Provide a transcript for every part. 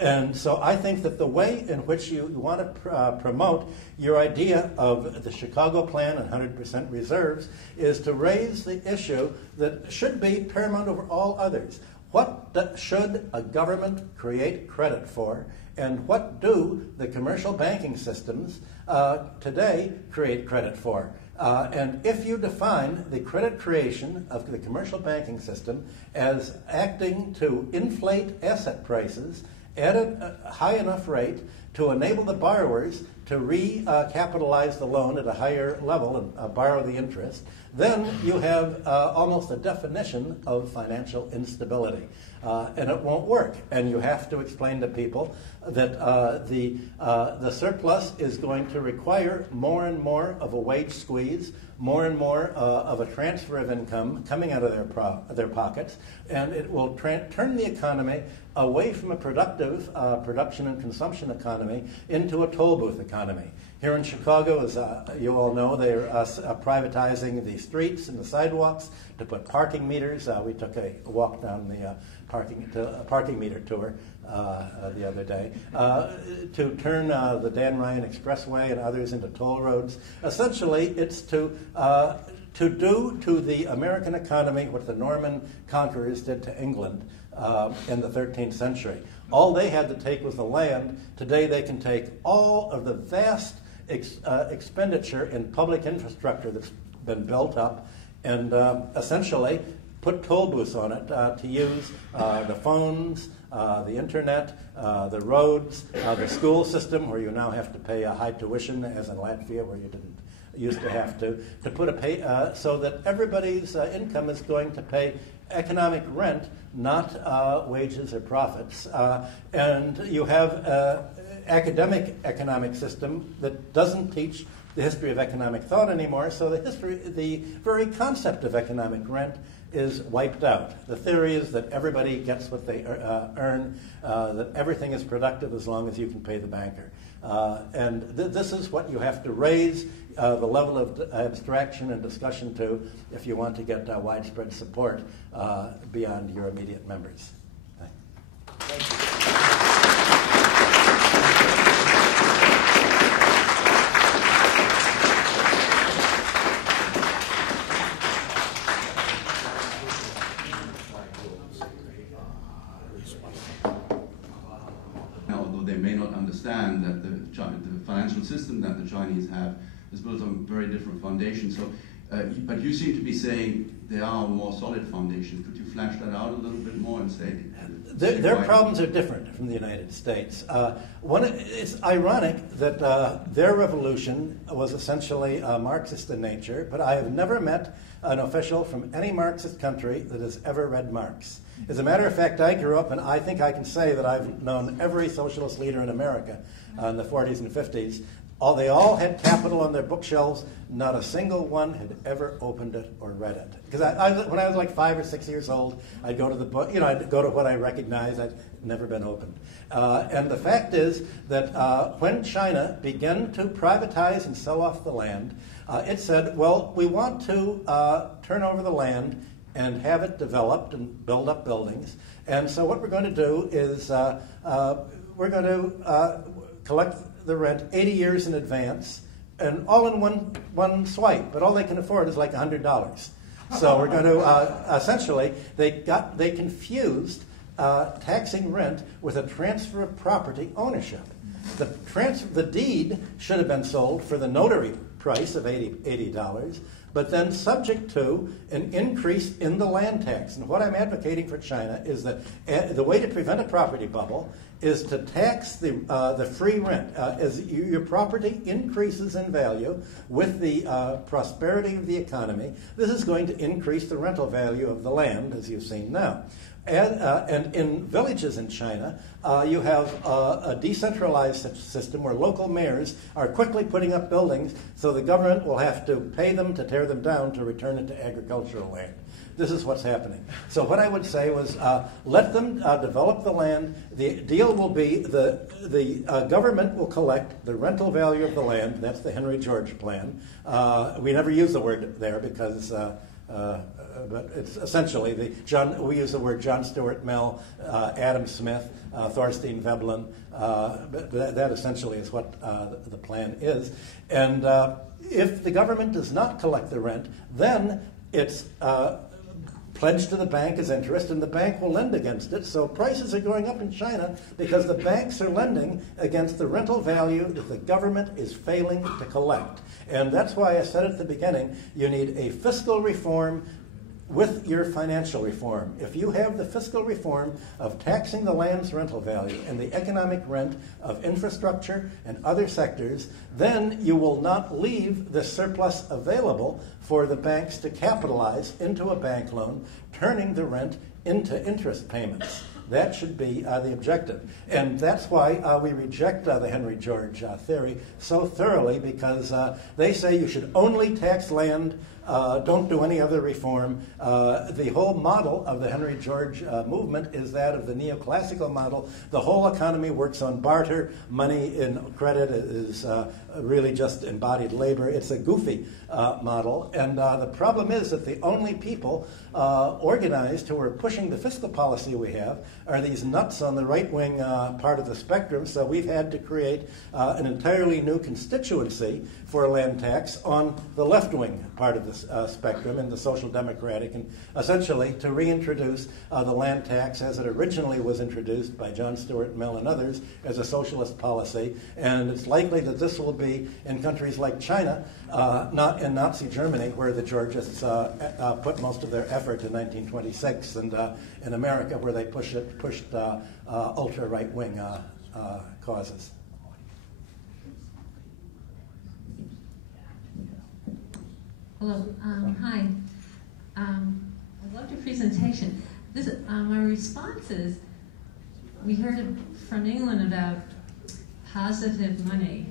And so I think that the way in which you want to promote your idea of the Chicago Plan and 100% reserves is to raise the issue that should be paramount over all others. What should a government create credit for, and what do the commercial banking systems today create credit for? And if you define the credit creation of the commercial banking system as acting to inflate asset prices at a high enough rate to enable the borrowers to recapitalize the loan at a higher level and borrow the interest, then you have almost a definition of financial instability. And it won't work. And you have to explain to people that the surplus is going to require more and more of a wage squeeze, more and more of a transfer of income coming out of their pockets, and it will turn the economy away from a productive production and consumption economy into a toll booth economy. Here in Chicago, as you all know, they're privatizing the streets and the sidewalks to put parking meters. We took a walk down the parking meter tour the other day, to turn the Dan Ryan Expressway and others into toll roads. Essentially, it's to do to the American economy what the Norman conquerors did to England in the 13th century. All they had to take was the land. Today they can take all of the vast expenditure in public infrastructure that's been built up and essentially put toll booths on it to use the phones, the internet, the roads, the school system, where you now have to pay a high tuition, as in Latvia, where you didn't used to have to put so that everybody's income is going to pay economic rent, not wages or profits. And you have an academic economic system that doesn't teach the history of economic thought anymore, so the very concept of economic rent is wiped out. The theory is that everybody gets what they earn, that everything is productive as long as you can pay the banker. And this is what you have to raise the level of abstraction and discussion to if you want to get widespread support beyond your immediate members. Thank you. Understand that the financial system that the Chinese have is built on very different foundations. So, but you seem to be saying there are more solid foundations. Could you flesh that out a little bit more and say? Their problems are different from the United States. It's ironic that their revolution was essentially Marxist in nature, but I have never met an official from any Marxist country that has ever read Marx. As a matter of fact, I grew up, and I think I can say that I've known every socialist leader in America in the 40s and 50s. They all had Capital on their bookshelves. Not a single one had ever opened it or read it. Because when I was like 5 or 6 years old, I'd go to the book, I'd go to what I recognized. I'd never been opened. And the fact is that when China began to privatize and sell off the land, it said, well, we want to turn over the land and have it developed and build up buildings. And so what we're going to do is we're going to collect the rent 80 years in advance, and all in one swipe. But all they can afford is like $100. So we're going to essentially they confused taxing rent with a transfer of property ownership. The deed should have been sold for the notary price of $80, but then subject to an increase in the land tax. And what I'm advocating for China is that the way to prevent a property bubble is to tax the free rent. As your property increases in value with the prosperity of the economy, this is going to increase the rental value of the land, as you've seen now. And in villages in China, you have a decentralized system where local mayors are quickly putting up buildings, so the government will have to pay them to tear them down to return it to agricultural land. This is what's happening. So what I would say was let them develop the land. The deal will be the government will collect the rental value of the land. That's the Henry George plan. We never use the word there because but it's essentially we use the word John Stuart Mill, Adam Smith, Thorstein Veblen. But that essentially is what the plan is. And if the government does not collect the rent, then it's pledged to the bank as interest, and the bank will lend against it. So prices are going up in China because the banks are lending against the rental value that the government is failing to collect. And that's why I said at the beginning, you need a fiscal reform with your financial reform. If you have the fiscal reform of taxing the land's rental value and the economic rent of infrastructure and other sectors, then you will not leave the surplus available for the banks to capitalize into a bank loan, turning the rent into interest payments. That should be the objective. And that's why we reject the Henry George theory so thoroughly, because they say you should only tax land, don't do any other reform. The whole model of the Henry George movement is that of the neoclassical model. The whole economy works on barter. Money in credit is really just embodied labor. It's a goofy model. And the problem is that the only people organized who are pushing the fiscal policy we have are these nuts on the right-wing part of the spectrum. So we've had to create an entirely new constituency for a land tax on the left-wing part of the spectrum in the social democratic, and essentially to reintroduce the land tax as it originally was introduced by John Stuart Mill and others as a socialist policy. And it's likely that this will be in countries like China, not in Nazi Germany, where the Georgists put most of their effort in 1926, and in America, where they pushed ultra right-wing causes. Hello. Hi. I loved your presentation. My response is, we heard from England about positive money,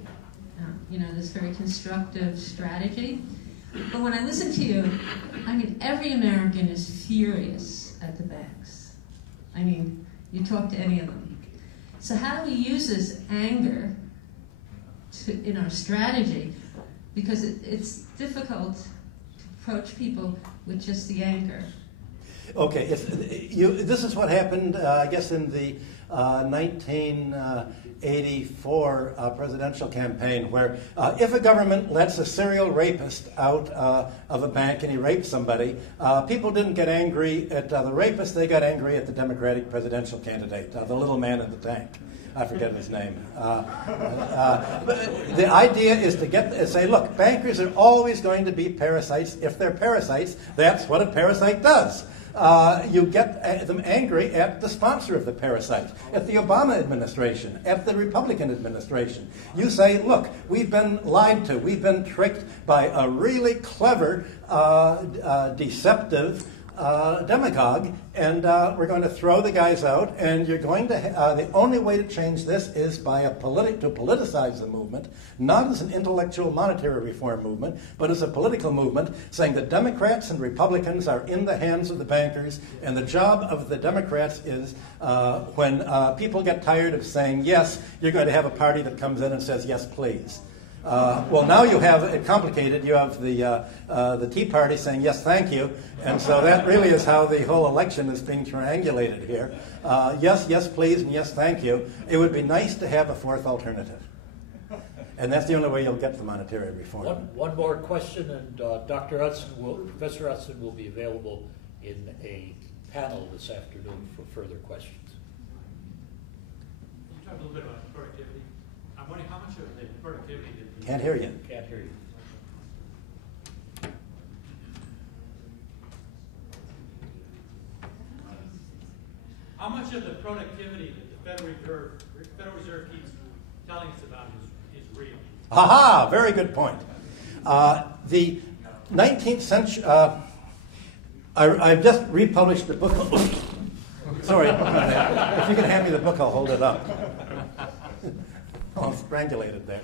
this very constructive strategy. But when I listen to you, I mean, every American is furious at the banks. I mean, you talk to any of them. So how do we use this anger in our strategy? Because it's difficult to approach people with just the anger. Okay, this is what happened, I guess, in the 1984 presidential campaign, where if a government lets a serial rapist out of a bank and he rapes somebody, people didn't get angry at the rapist, they got angry at the Democratic presidential candidate, the little man in the tank. I forget his name. But the idea is to say, look, bankers are always going to be parasites. If they're parasites, that's what a parasite does. You get them angry at the sponsor of the parasite, at the Obama administration, at the Republican administration. You say, look, we've been lied to. We've been tricked by a really clever, deceptive demagogue, and we're going to throw the guys out, and you're going to the only way to change this is by to politicize the movement, not as an intellectual monetary reform movement, but as a political movement, saying that Democrats and Republicans are in the hands of the bankers, and the job of the Democrats is when people get tired of saying yes, you're going to have a party that comes in and says yes, please. Well, now you have it complicated. You have the Tea Party saying yes, thank you, and so that really is how the whole election is being triangulated here. Yes, yes, please, and yes, thank you. It would be nice to have a fourth alternative, and that's the only way you'll get the monetary reform. One more question, and Professor Hudson will be available in a panel this afternoon for further questions. Can you talk a little bit about productivity? I'm wondering how much of the productivity did you... Can't hear you. Can't hear you. How much of the productivity that the Federal Reserve keeps telling us about is real? Ha-ha! Very good point. The 19th century... I've just republished the book. Sorry. If you can hand me the book, I'll hold it up. Oh, strangulated there.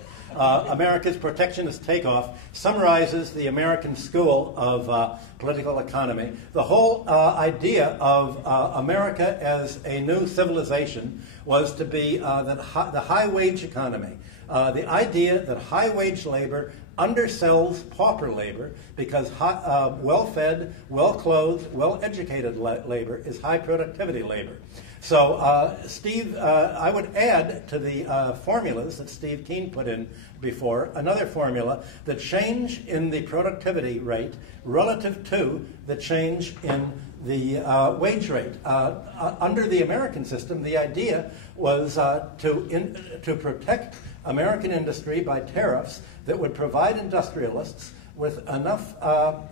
America's Protectionist Takeoff summarizes the American school of political economy. The whole idea of America as a new civilization was to be the high-wage economy. The idea that high-wage labor undersells pauper labor because well-fed, well-clothed, well-educated labor is high-productivity labor. So, Steve, I would add to the formulas that Steve Keen put in before another formula, the change in the productivity rate relative to the change in the wage rate. Under the American system, the idea was to protect American industry by tariffs that would provide industrialists with enough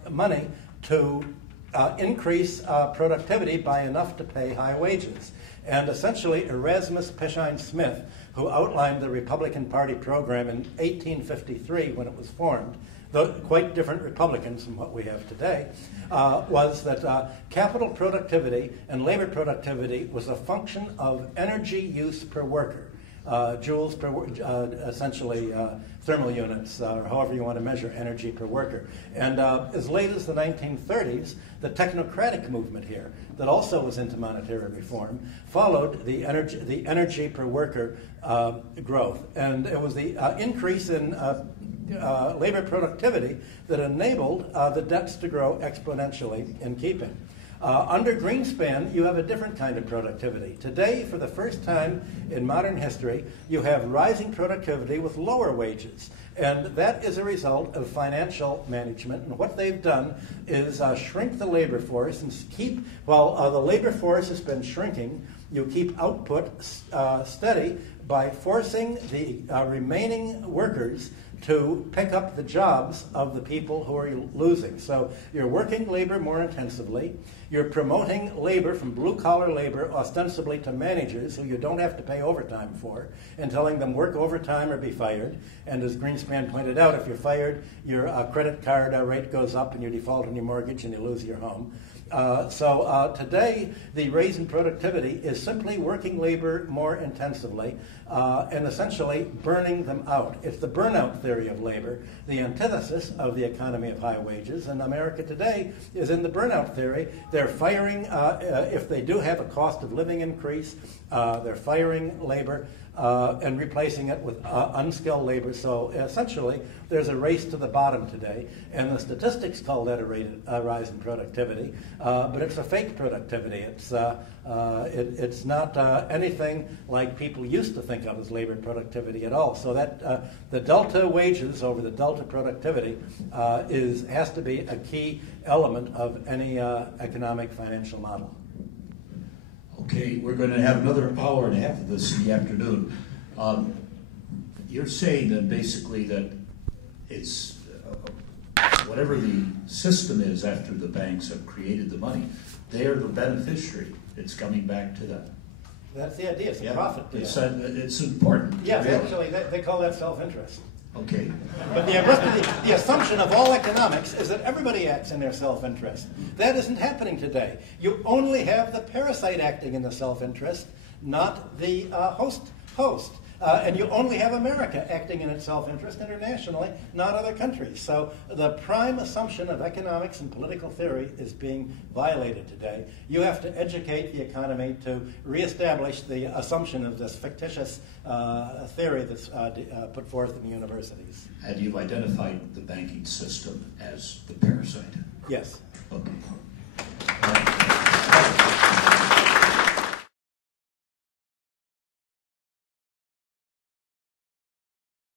money to increase productivity by enough to pay high wages. And essentially, Erasmus Peshine Smith, who outlined the Republican Party program in 1853 when it was formed, though quite different Republicans from what we have today, was that capital productivity and labor productivity was a function of energy use per worker. Joules per essentially thermal units, or however you want to measure energy per worker. And as late as the 1930s, the technocratic movement here, that also was into monetary reform, followed the energy per worker growth. And it was the increase in labor productivity that enabled the debts to grow exponentially in keeping. Under Greenspan, you have a different kind of productivity. Today, for the first time in modern history, you have rising productivity with lower wages. And that is a result of financial management. And what they've done is shrink the labor force and keep, while the labor force has been shrinking, you keep output steady by forcing the remaining workers to pick up the jobs of the people who are losing. So you're working labor more intensively. You're promoting labor from blue-collar labor ostensibly to managers who you don't have to pay overtime for, and telling them work overtime or be fired. And as Greenspan pointed out, if you're fired, your credit card rate goes up and you default on your mortgage and you lose your home. So today, the raise in productivity is simply working labor more intensively and essentially burning them out. It's the burnout theory of labor, the antithesis of the economy of high wages. And America today is in the burnout theory. They're firing, if they do have a cost of living increase, they're firing labor and replacing it with unskilled labor. So essentially, there's a race to the bottom today, and the statistics call that a rise in productivity, but it's a fake productivity. It's not anything like people used to think of as labor productivity at all. So that the delta wages over the delta productivity has to be a key element of any economic financial model. Okay, we're going to have another hour and a half of this in the afternoon. You're saying then basically that it's whatever the system is after the banks have created the money, they are the beneficiary. It's coming back to them. That's the idea. It's a profit. It's important. Yes, really. Actually, they call that self-interest. Okay. But the assumption of all economics is that everybody acts in their self-interest. That isn't happening today. You only have the parasite acting in the self-interest, not the host. And you only have America acting in its self-interest internationally, not other countries. So the prime assumption of economics and political theory is being violated today. You have to educate the economy to reestablish the assumption of this fictitious theory that's put forth in the universities. And you've identified the banking system as the parasite. Yes. Okay.